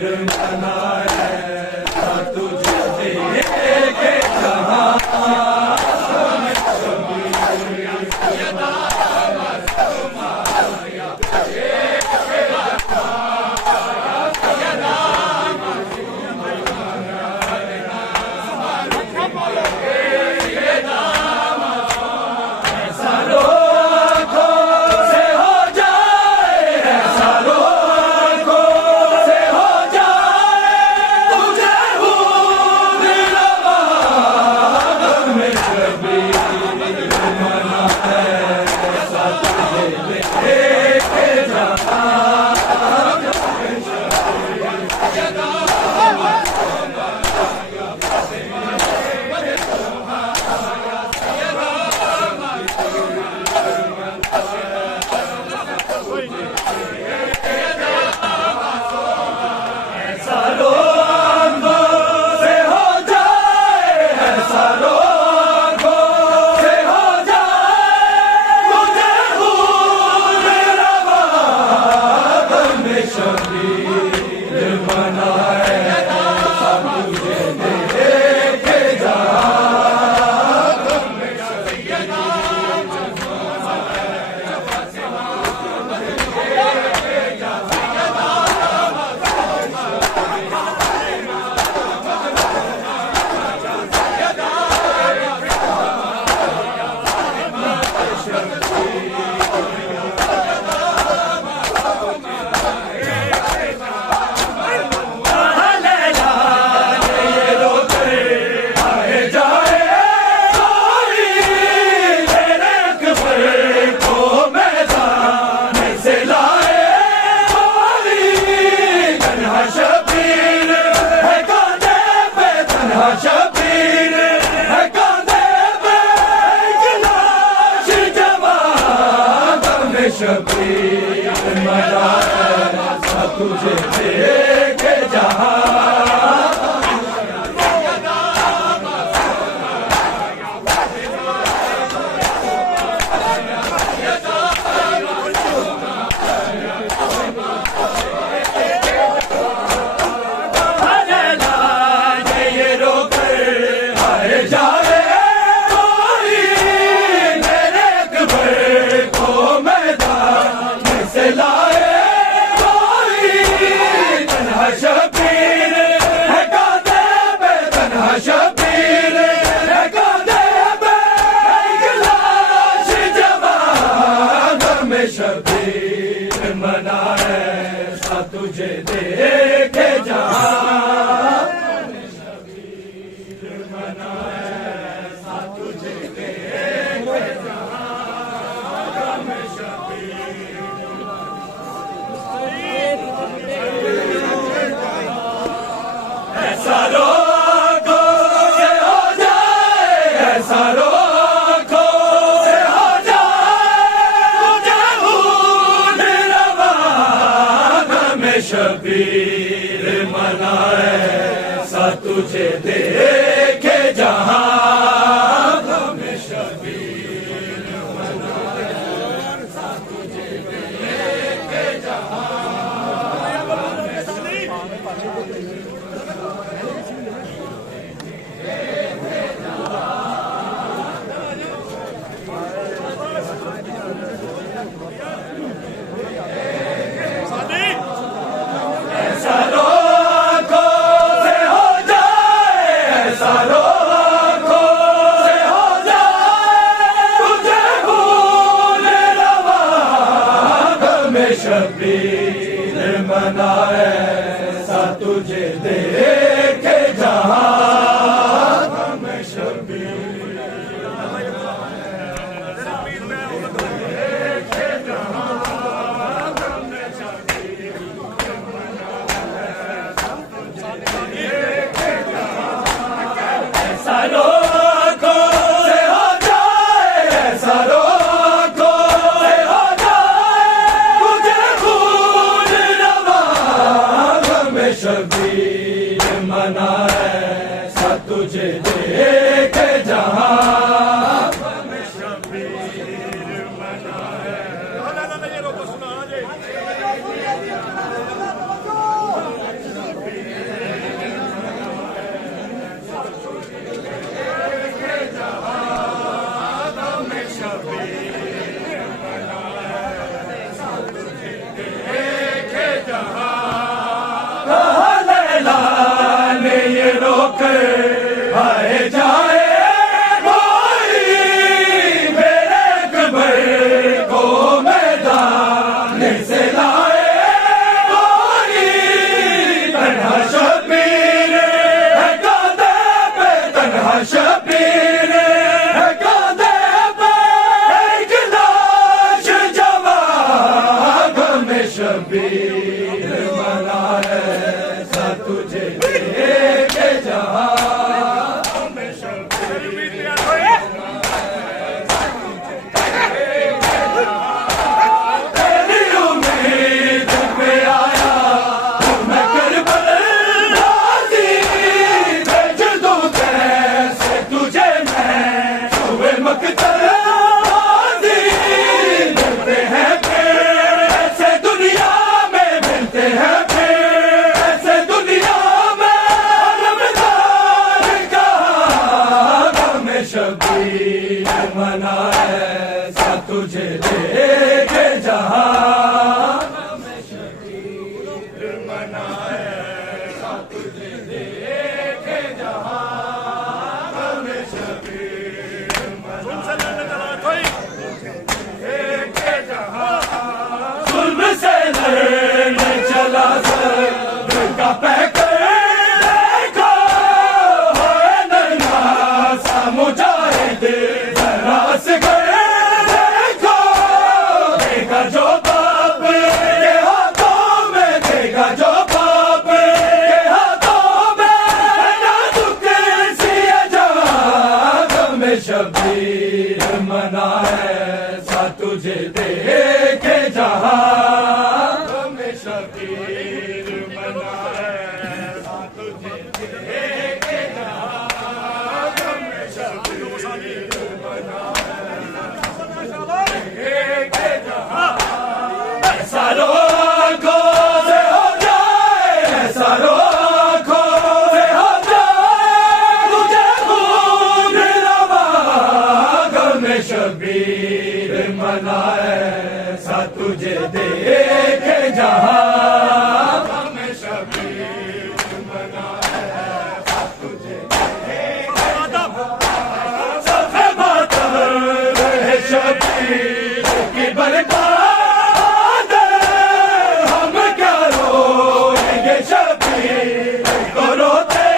शबीर मना सब तुझे देखे जहाँ शबीर मनाए सा तुझे देखे जहाँ शबीर मनाए सा तुझे देखे जहाँ ऐसा रोको से हो जाए ऐसा शबीर मनाए सा तुझे देखे जहाँ हमें शबीर मनाए सा तुझे देखे जहाँ शबीर मनाए सा तुझे देखे जहाँ हमें शबीर देखे जहाँ हमें शबीर देखे जहाँ ऐसा रोको से हो जाए ऐसा शबीर मनाए सा तुझे देखे जहाँ हमें शबीर मनाए ठोकर आए जाए कोई मेरे कब्र को मैदान से लाए कोई तन्हा शबीर है कांधे पे तन्हा शबीर है कांधे पे एक लाश जवान में शबीर मना है सा तुझे देखे जहां में शबीर तेरी उम्मीद पे आया मैं करबल राजी भेज दूं कैसे तुझे मैं सुबह मकतल आजी मिलते हैं फिर ऐसे दुनिया में मिलते हैं फिर ऐसे दुनिया में रमजान का हमें शबीर मना है सा तुझे देखे जहां हमें शबीर मना है सा तुझे देखे जहां हमें शबीर मना देखे जहां जुल्म से लड़ने चला सर का पैकर देखो है नन्हा सा मुजाहिद जरा से कर देखो देगा जो बाप के हाथों में देगा जो बाप के हाथों में नाजुक सी अजाद में शबीर मना है सा तुझे देखे जहां में शबीर मना है सा तुझे देखे जहां में शबीर मना है देखे जहां ऐसा रोको से हो जाए ऐसा रोको से हो जाए तुझे खून रवा में शबीर मना है सा तुझे देखे जहां में शबीर मना है सा तुझे देखे सबसे मातम रहे शबीर की बरकत हम क्या रोएंगे शबीर को रोते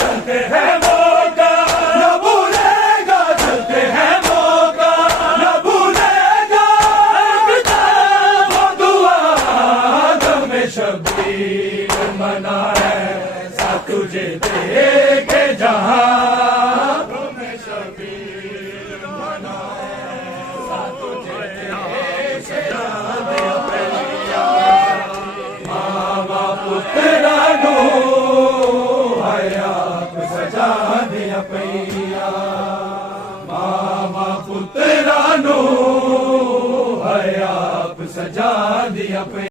चलते हैं मौका न भूलेगा चलते हैं मौका न भूलेगा वो दुआ में शबीर मना है सा तुझे देखे जहां में शबीर मना है सा तुझे देखे मामा पुत्रा नो है आप सजा दिया पैया मामा पुत्रा नो है आप सजा दिया पैया